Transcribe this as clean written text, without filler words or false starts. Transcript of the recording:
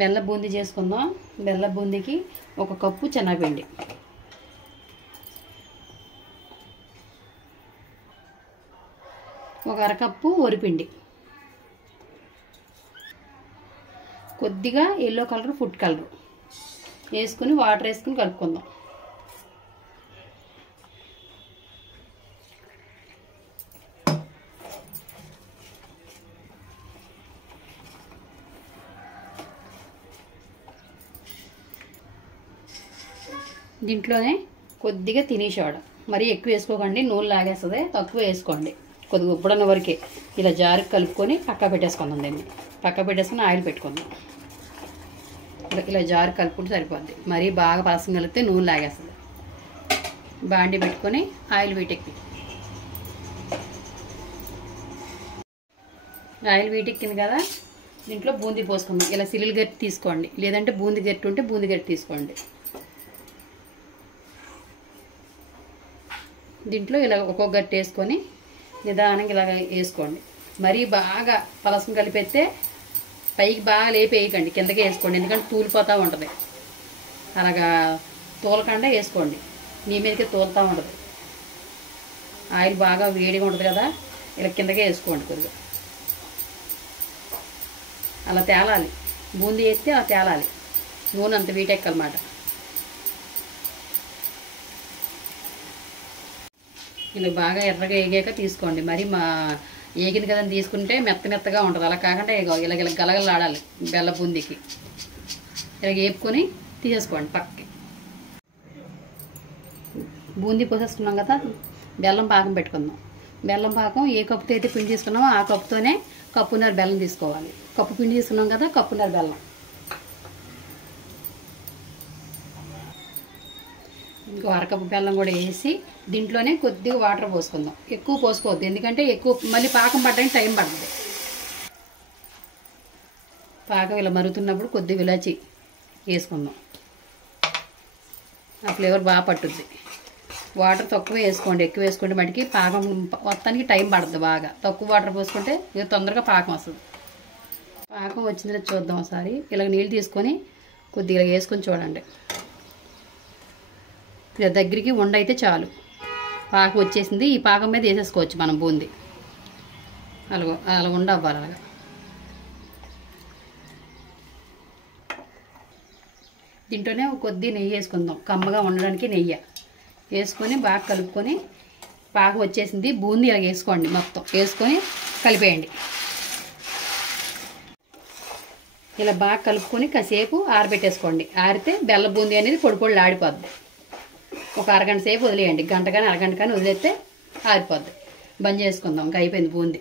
బెల్ల బూందీ చేసుకుందాం. బెల్ల బూందీకి 1 కప్పు శనగపిండి, 1 అరకప్పు వరిపిండి, కొద్దిగా ఎల్లో కలర్ ఫుడ్ కలర్ వేసుకుని వాటర్ వేసుకుని కలుపుకుందాం. దీంట్లోనే కొద్దిగా తినే సోడా, మరీ ఎక్కువ వేసుకోకండి, నూనె లాగేస్తుంది. తక్కువ వేసుకోండి, కొద్దిగా ఉబ్బడన్న వరకే. ఇలా జారికి కలుపుకొని పక్క పెట్టేసుకుందాం. దీన్ని పక్క పెట్టేసుకుని ఆయిల్ పెట్టుకుందాం. ఇలా జారి కలుపుకుంటే సరిపోద్ది. మరీ బాగా పలసం కలిపితే నూనె లాగేస్తుంది. బాండి పెట్టుకొని ఆయిల్ వీటెక్కి ఆయిల్ వీటెక్కింది కదా, దీంట్లో బూందీ పోసుకుందాం. ఇలా సిలిల్ గట్టి తీసుకోండి, లేదంటే బూందీ గట్టి ఉంటే బూందీ గట్టి తీసుకోండి. దీంట్లో ఇలా ఒక్కొక్క గట్టి వేసుకొని నిదానంగా ఇలాగ వేసుకోండి. మరీ బాగా పలసం కలిపేస్తే పైకి బాగా లేపేయకండి, కిందకే వేసుకోండి, ఎందుకంటే తూలిపోతూ ఉంటుంది. అలాగా తూలకుండా వేసుకోండి, మీ మీదకే తూలుతూ ఉంటుంది. ఆయిల్ బాగా వేడిగా ఉంటుంది కదా, ఇలా కిందకే వేసుకోండి. కొద్దిగా అలా తేలాలి, బూందీ వేస్తే అలా తేలాలి, నూనె అంత వీటెక్కలన్నమాట. ఇలా బాగా ఎర్రగా వేగాక తీసుకోండి. మరి వేగింది కదా తీసుకుంటే మెత్తగా ఉంటుంది. అలా కాకుండా ఇలా గలగలాడాలి. బెల్ల బూందీకి ఇలా వేపుకొని తీసేసుకోండి పక్కకి. బూందీ పోసేసుకున్నాం కదా, బెల్లం పాకం పెట్టుకుందాం. బెల్లం పాకం ఏ కప్పుతో అయితే పిండి తీసుకున్నామో ఆ కప్పుతోనే కప్పున్నర బెల్లం తీసుకోవాలి. కప్పు పిండి తీసుకున్నాం కదా, కప్పున్నర బెల్లం. ఇంకో అరకప్పు బెల్లం కూడా వేసి దీంట్లోనే కొద్దిగా వాటర్ పోసుకుందాం. ఎక్కువ పోసుకోవద్దు, ఎందుకంటే ఎక్కువ మళ్ళీ పాకం పట్టడానికి టైం పడుతుంది. పాకం ఇలా మరుగుతున్నప్పుడు కొద్దిగా ఇలాచి వేసుకుందాం, ఆ ఫ్లేవర్ బాగా పట్టుద్ది. వాటర్ తక్కువ వేసుకోండి, ఎక్కువ వేసుకుంటే మటుకి పాకం మొత్తానికి టైం పడుతుంది. బాగా తక్కువ వాటర్ పోసుకుంటే ఇక తొందరగా పాకం వస్తుంది. పాకం వచ్చిందో చూద్దాం ఒకసారి. ఇలా నీళ్ళు తీసుకొని కొద్దిగా వేసుకొని చూడండి. ఇలా దగ్గరికి ఉండైతే చాలు, పాకం వచ్చేసింది. ఈ పాకం మీద వేసేసుకోవచ్చు మనం బూందీ. అలా ఉండ అవ్వాలి. అలాగా దీంట్లోనే కొద్ది నెయ్యి వేసుకుందాం, కమ్మగా ఉండడానికి నెయ్యి వేసుకొని బాగా కలుపుకొని పాకం వచ్చేసింది. బూందీ ఇలా వేసుకోండి, మొత్తం వేసుకొని కలిపేయండి. ఇలా బాగా కలుపుకొని కాసేపు ఆరబెట్టేసుకోండి. ఆరితే బెల్ల బూందీ అనేది పొడి పొడి ఆడిపోద్ది. ఒక అరగంట సేపు వదిలేయండి, గంట కానీ అరగంట కానీ వదిలేస్తే ఆరిపోద్ది. బంద్ చేసుకుందాం. ఇంకా అయిపోయింది బూందీ.